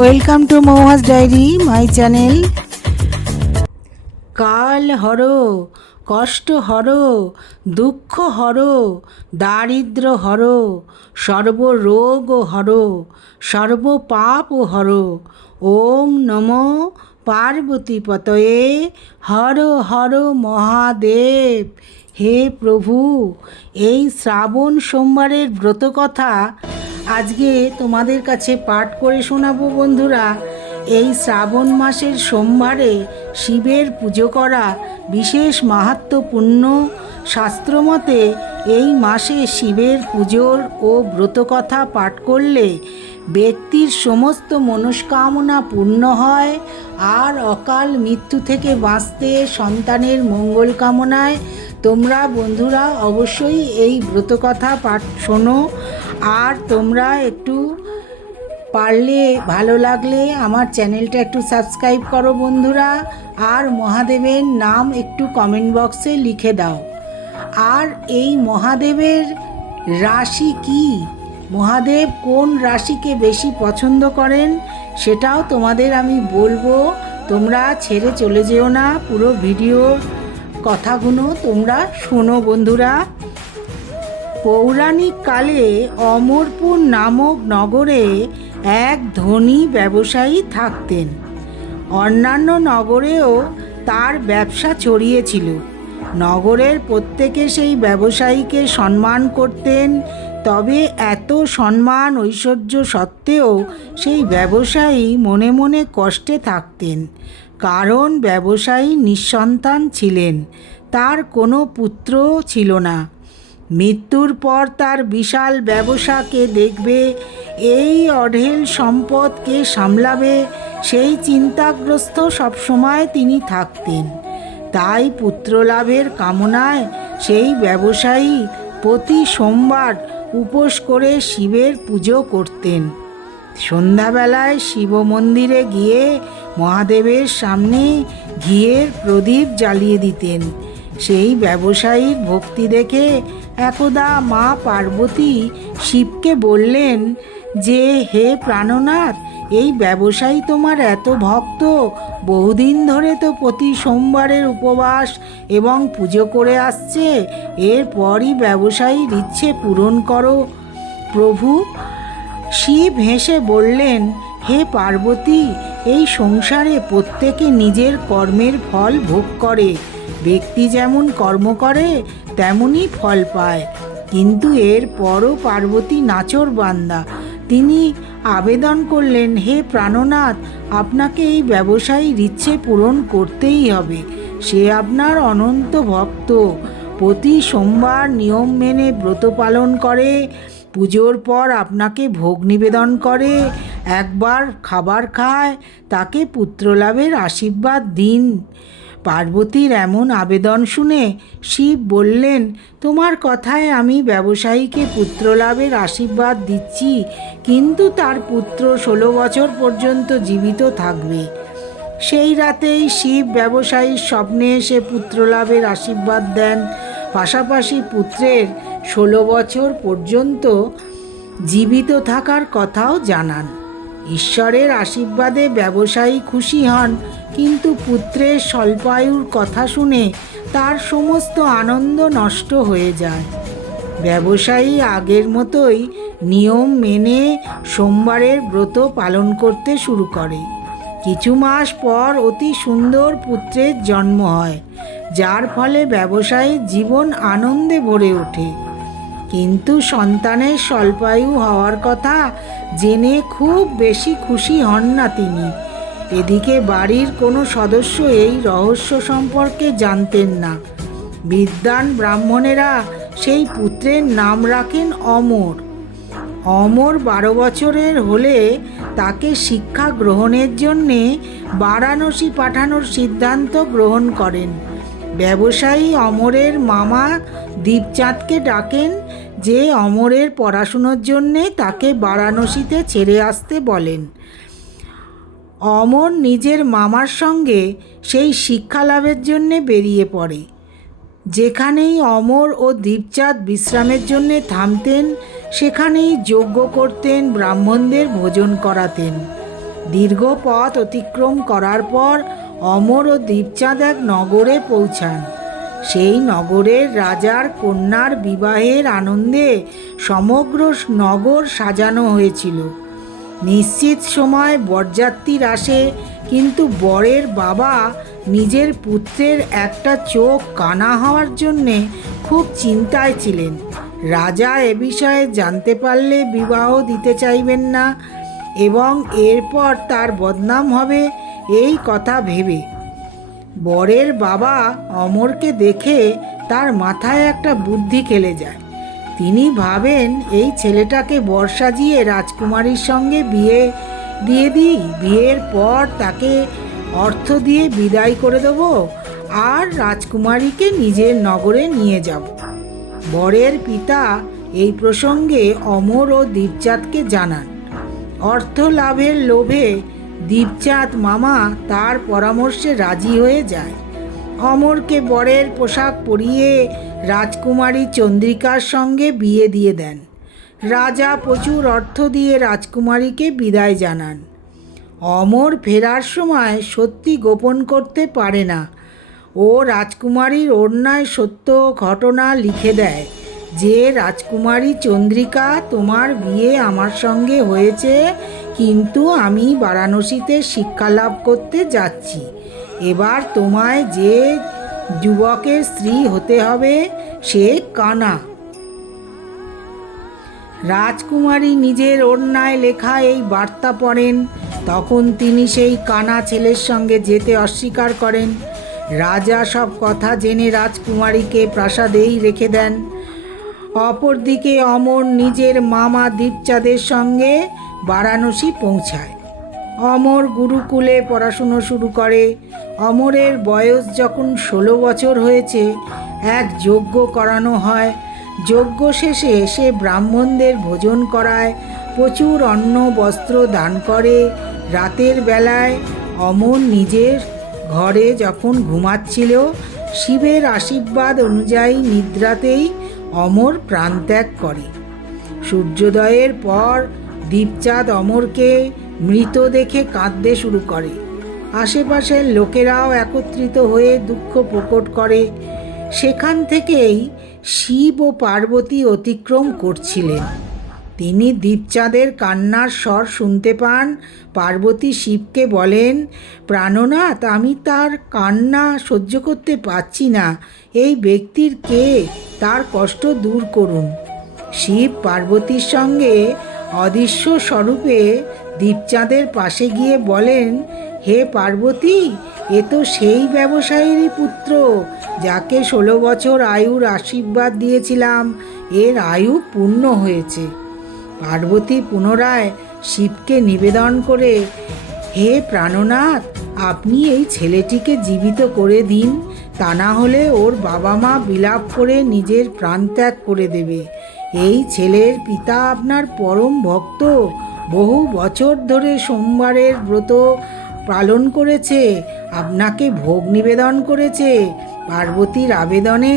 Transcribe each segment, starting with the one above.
Welcome to Mouhas diary my channel. কাল হর, কষ্ট হর, দুঃখ হর, দারিদ্র হর, সর্বরোগ হর, সর্বপাপ হর। ওম নমো পার্বতী পতয়ে হর হর মহাদেব। হে প্রভু, এই শ্রাবণ সোমবারের ব্রতকথা আজকে তোমাদের কাছে পাঠ করে শোনাবো। বন্ধুরা, এই শ্রাবণ মাসের সোমবারে শিবের পুজো করা বিশেষ মাহাত্ম্যপূর্ণ। শাস্ত্রমতে এই মাসে শিবের পুজোর ও ব্রতকথা পাঠ করলে ব্যক্তির সমস্ত মনস্কামনা পূর্ণ হয়, আর অকাল মৃত্যু থেকে বাঁচতে সন্তানের মঙ্গল কামনায় তোমরা বন্ধুরা অবশ্যই এই ব্রতকথা পাঠ শোনো। আর তোমরা একটু পারলে ভালো লাগলে আমার চ্যানেলটা একটু সাবস্ক্রাইব করো বন্ধুরা, আর মহাদেবের নাম একটু কমেন্ট বক্সে লিখে দাও। আর এই মহাদেবের রাশি কি, মহাদেব কোন রাশিকে বেশি পছন্দ করেন সেটাও তোমাদের আমি বলবো। তোমরা ছেড়ে চলে যেও না, পুরো ভিডিওর কথাগুলো তোমরা শোনো বন্ধুরা। পৌরাণিক কালে অমরপুর নামক নগরে এক ধনী ব্যবসায়ী থাকতেন। অন্যান্য নগরেও তার ব্যবসা ছড়িয়েছিল। নগরের প্রত্যেকে সেই ব্যবসায়ীকে সম্মান করতেন। তবে এত সম্মান ঐশ্বর্য সত্ত্বেও সেই ব্যবসায়ী মনে মনে কষ্টে থাকতেন, কারণ ব্যবসায়ী নিঃসন্তান ছিলেন, তার কোনো পুত্র ছিল না। মৃত্যুর পর তার বিশাল ব্যবসাকে দেখবে, এই অঢেল সম্পদকে সামলাবে, সেই চিন্তাগ্রস্ত সবসময় তিনি থাকতেন। তাই পুত্রলাভের কামনায় সেই ব্যবসায়ী প্রতি সোমবার উপোস করে শিবের পুজো করতেন। সন্ধ্যাবেলায় শিব মন্দিরে গিয়ে মহাদেবের সামনে ঘিয়ের প্রদীপ জ্বালিয়ে দিতেন। সেই ব্যবসায়ীর ভক্তি দেখে একদা মা পার্বতী শিবকে বললেন যে, হে প্রাণনাথ, এই ব্যবসায়ী তোমার এত ভক্ত, বহুদিন ধরে তো প্রতি সোমবারের উপবাস এবং পুজো করে আসছে, এরপরই ব্যবসায়ীর ইচ্ছে পূরণ করো। প্রভু শিব হেসে বললেন, হে পার্বতী, এই সংসারে প্রত্যেকে নিজের কর্মের ফল ভোগ করে। ব্যক্তি যেমন কর্ম করে তেমনই ফল পায়। কিন্তু এর পরও পার্বতী নাচর বান্দা। তিনি আবেদন করলেন, হে প্রাণনাথ, আপনাকে এই ব্যবসায়ীর ইচ্ছে পূরণ করতেই হবে। সে আপনার অনন্ত ভক্ত, প্রতি সোমবার নিয়ম মেনে ব্রত পালন করে, পুজোর পর আপনাকে ভোগ নিবেদন করে, একবার খাবার খায়, তাকে পুত্রলাভের আশীর্বাদ দিন। পার্বতীর এমন আবেদন শুনে শিব বললেন, তোমার কথায় আমি ব্যবসায়ীকে পুত্রলাভের আশীর্বাদ দিচ্ছি, কিন্তু তার পুত্র 16 বছর পর্যন্ত জীবিত থাকবে। সেই রাতেই শিব ব্যবসায়ীর স্বপ্নে এসে পুত্রলাভের আশীর্বাদ দেন, পাশাপাশি পুত্রের 16 বছর পর্যন্ত জীবিত থাকার কথাও জানান। ঈশ্বরের আশীর্বাদে ব্যবসায়ী খুশি হন, কিন্তু পুত্রের স্বল্পায়ুর কথা শুনে তার সমস্ত আনন্দ নষ্ট হয়ে যায়। ব্যবসায়ী আগের মতোই নিয়ম মেনে সোমবারের ব্রত পালন করতে শুরু করে। কিছু মাস পর অতি সুন্দর পুত্রের জন্ম হয়, যার ফলে ব্যবসায়ীর জীবন আনন্দে ভরে ওঠে। কিন্তু সন্তানের স্বল্পায়ু হওয়ার কথা জেনে খুব বেশি খুশি হন না তিনি। এদিকে বাড়ির কোনো সদস্য এই রহস্য সম্পর্কে জানতেন না। বিদ্বান ব্রাহ্মণেরা সেই পুত্রের নাম রাখেন অমর। অমর 12 বছরের হলে তাকে শিক্ষা গ্রহণের জন্যে বারাণসী পাঠানোর সিদ্ধান্ত গ্রহণ করেন। ব্যবসায়ী অমরের মামা দীপচাঁদকে ডাকেন, যে অমরের পড়াশুনোর জন্যে তাকে বারাণসীতে ছেড়ে আসতে বলেন। অমর নিজের মামার সঙ্গে সেই শিক্ষা লাভের জন্যে বেরিয়ে পড়ে। যেখানেই অমর ও দীপচাঁদ বিশ্রামের জন্যে থামতেন, সেখানেই যজ্ঞ করতেন, ব্রাহ্মণদের ভোজন করাতেন। দীর্ঘ পথ অতিক্রম করার পর অমর ও দীপচাঁদ এক নগরে পৌঁছান। সেই নগরের রাজার কন্যার বিবাহের আনন্দে সমগ্র নগর সাজানো হয়েছিল। নিশ্চিত সময় বরযাত্রীর আসে, কিন্তু বরের বাবা নিজের পুত্রের একটা চোখ কানা হওয়ার জন্যে খুব চিন্তায় ছিলেন। রাজা এ বিষয়ে জানতে পারলে বিবাহ দিতে চাইবেন না এবং এরপর তার বদনাম হবে, এই কথা ভেবে বরের বাবা অমরকে দেখে তার মাথায় একটা বুদ্ধি খেলে যায়। তিনি ভাবেন, এই ছেলেটাকে বর সাজিয়ে রাজকুমারীর সঙ্গে বিয়ে দিয়ে দিই, বিয়ের পর তাকে অর্থ দিয়ে বিদায় করে দেব আর রাজকুমারীকে নিজের নগরে নিয়ে যাব। বরের পিতা এই প্রসঙ্গে অমর ও দীপচাঁদকে জানান। অর্থ লাভের লোভে দীপচাঁদ মামা তার পরামর্শে রাজি হয়ে যায়। অমরকে বরের পোশাক পরিয়ে রাজকুমারী চন্দ্রিকার সঙ্গে বিয়ে দিয়ে দেন। রাজা প্রচুর অর্থ দিয়ে রাজকুমারীকে বিদায় জানান। অমর ফেরার সময় সত্যি গোপন করতে পারে না। ও রাজকুমারীর ওড়নায় সত্য ঘটনা লিখে দেয় যে, রাজকুমারী চন্দ্রিকা, তোমার বিয়ে আমার সঙ্গে হয়েছে, কিন্তু আমি বারাণসীতে শিক্ষালাভ করতে যাচ্ছি। এবার তোমায় যে যুবকের স্ত্রী হতে হবে সে কানা। রাজকুমারী নিজের ওড়নায় লেখা এই বার্তা পড়েন। তখন তিনি সেই কানা ছেলের সঙ্গে যেতে অস্বীকার করেন। রাজা সব কথা জেনে রাজকুমারীকে প্রাসাদেই রেখে দেন। অপরদিকে অমর নিজের মামা দীপচাঁদের সঙ্গে বারাণসী পৌঁছায়। অমর গুরুকুলে পড়াশুনো শুরু করে। অমরের বয়স যখন 16 বছর হয়েছে, এক যজ্ঞ করানো হয়। যজ্ঞ শেষে সে ব্রাহ্মণদের ভোজন করায়, প্রচুর অন্ন বস্ত্র দান করে। রাতের বেলায় অমর নিজের ঘরে যখন ঘুমাচ্ছিল, শিবের আশীর্বাদ অনুযায়ী নিদ্রাতেই অমর প্রাণত্যাগ করে। সূর্যোদয়ের পর দীপচাঁদ অমরকে মৃত দেখে কাঁদতে শুরু করে। আশেপাশের লোকেরাও একত্রিত হয়ে দুঃখ প্রকট করে। সেখান থেকেই শিব ও পার্বতী অতিক্রম করছিলেন। তিনি দীপচাঁদের কান্নার স্বর শুনতে পান। পার্বতী শিবকে বলেন, প্রাণনাথ, আমি তার কান্না সহ্য করতে পারছি না। এই ব্যক্তির কে, তার কষ্ট দূর করুন। শিব পার্বতীর সঙ্গে অদৃশ্য স্বরূপে দীপচাঁদের পাশে গিয়ে বলেন, হে পার্বতী, এ তো সেই ব্যবসায়ীরই পুত্র যাকে 16 বছর আয়ুর আশীর্বাদ দিয়েছিলাম। এর আয়ু পূর্ণ হয়েছে। পার্বতী পুনরায় শিবকে নিবেদন করে, হে প্রাণনাথ, আপনি এই ছেলেটিকে জীবিত করে দিন, তা না হলে ওর বাবা মা বিলাপ করে নিজের প্রাণত্যাগ করে দেবে। এই ছেলের পিতা আপনার পরম ভক্ত, বহু বছর ধরে সোমবারের ব্রত পালন করেছে, আপনাকে ভোগ নিবেদন করেছে। পার্বতীর আবেদনে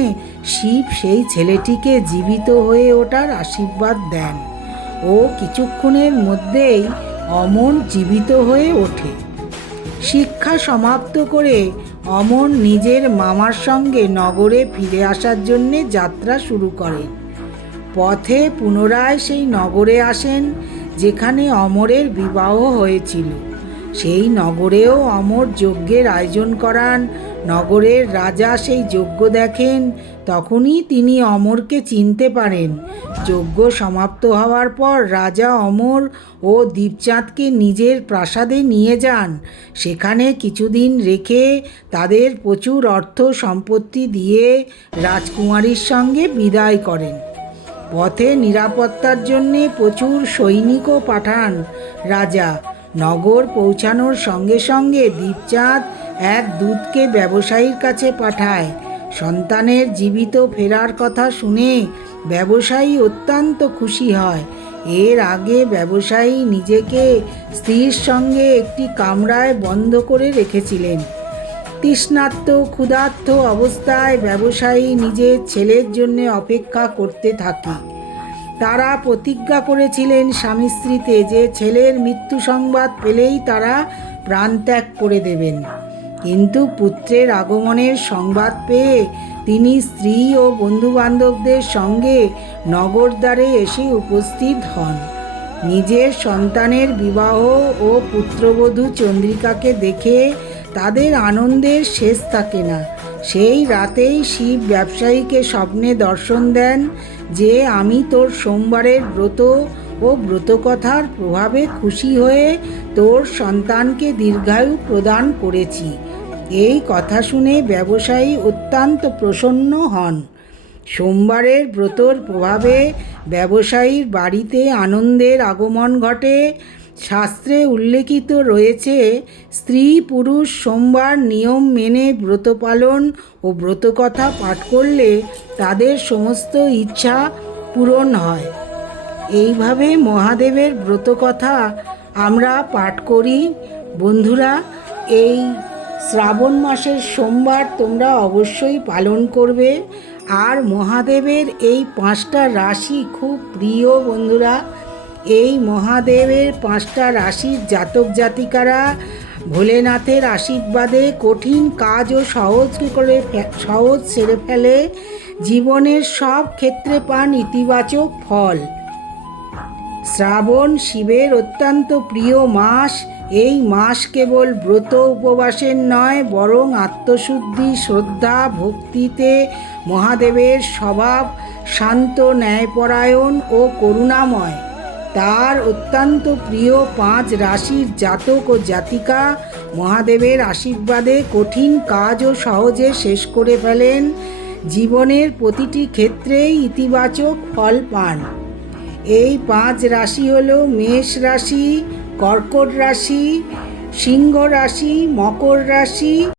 শিব সেই ছেলেটিকে জীবিত হয়ে ওঠার আশীর্বাদ দেন ও কিছুক্ষণের মধ্যেই অমর জীবিত হয়ে ওঠে। শিক্ষা সমাপ্ত করে অমর নিজের মামার সঙ্গে নগরে ফিরে আসার জন্যে যাত্রা শুরু করেন। পথে পুনরায় সেই নগরে আসেন যেখানে অমরের বিবাহ হয়েছিল। সেই নগরেও অমর যজ্ঞের আয়োজন করান। নগরের রাজা সেই যজ্ঞ দেখেন। তখনই তিনি অমরকে চিনতে পারেন। যজ্ঞ সমাপ্ত হওয়ার পর রাজা অমর ও দীপচাঁদকে নিজের প্রাসাদে নিয়ে যান। সেখানে কিছুদিন রেখে তাদের প্রচুর অর্থ সম্পত্তি দিয়ে রাজকুমারীর সঙ্গে বিদায় করেন। পথে নিরাপত্তার জন্যে প্রচুর সৈনিকও পাঠান রাজা। নগর পৌঁছানোর সঙ্গে সঙ্গে দীপচাঁদ এক দূতকে ব্যবসায়ীর কাছে পাঠায়। সন্তানের জীবিত ফেরার কথা শুনে ব্যবসায়ী অত্যন্ত খুশি হয়। এর আগে ব্যবসায়ী নিজেকে স্ত্রীর সঙ্গে একটি কামরায় বন্ধ করে রেখেছিলেন। তৃষ্ণার্ত ক্ষুধার্ত অবস্থায় ব্যবসায়ী নিজের ছেলের জন্য অপেক্ষা করতে থাকে। তারা প্রতিজ্ঞা করেছিলেন স্বামী স্ত্রীতে যে ছেলের মৃত্যু সংবাদ পেলেই তারা প্রাণত্যাগ করে দেবেন। কিন্তু পুত্রের আগমনের সংবাদ পেয়ে তিনি স্ত্রী ও বন্ধুবান্ধবদের সঙ্গে নগরদ্বারে এসে উপস্থিত হন। নিজের সন্তানের বিবাহ ও পুত্রবধূ চন্দ্রিকাকে দেখে তাদের আনন্দের শেষ থাকে না। সেই রাতেই শিব ব্যবসায়ীকে স্বপ্নে দর্শন দেন যে আমি তোর সোমবারের ব্রত ও ব্রতকথার প্রভাবে খুশি হয়ে তোর সন্তানকে দীর্ঘায়ু প্রদান করেছি। এই কথা শুনে ব্যবসায়ী অত্যন্ত প্রসন্ন হন। সোমবারের ব্রতর প্রভাবে ব্যবসায়ীর বাড়িতে আনন্দের আগমন ঘটে। শাস্ত্রে উল্লেখিত রয়েছে, স্ত্রী পুরুষ সোমবার নিয়ম মেনে ব্রত পালন ও ব্রতকথা পাঠ করলে তাদের সমস্ত ইচ্ছা পূরণ হয়। এইভাবে মহাদেবের ব্রতকথা আমরা পাঠ করি। বন্ধুরা, এই শ্রাবণ মাসের সোমবার তোমরা অবশ্যই পালন করবে। আর মহাদেবের এই 5টা রাশি খুব প্রিয় বন্ধুরা। এই মহাদেবের 5টা রাশির জাতক জাতিকারা ভোলেনাথের আশীর্বাদে কঠিন কাজও সহজ সেরে ফেলে। জীবনের সব ক্ষেত্রে পান ইতিবাচক ফল। শ্রাবণ শিবের অত্যন্ত প্রিয় মাস। এই মাস কেবল ব্রত উপবাসের নয়, বরং আত্মশুদ্ধি, শ্রদ্ধা, ভক্তিতে মহাদেবের স্বভাব শান্ত, ন্যায়পরায়ণ ও করুণাময়। তার অত্যন্ত প্রিয় 5 রাশির জাতক ও জাতিকা মহাদেবের আশীর্বাদে কঠিন কাজও সহজে শেষ করে ফেলেন। জীবনের প্রতিটি ক্ষেত্রেই ইতিবাচক ফল পান। এই 5 রাশি হলো মেষ রাশি, কর্কট রাশি, সিংহ রাশি, মকর রাশি,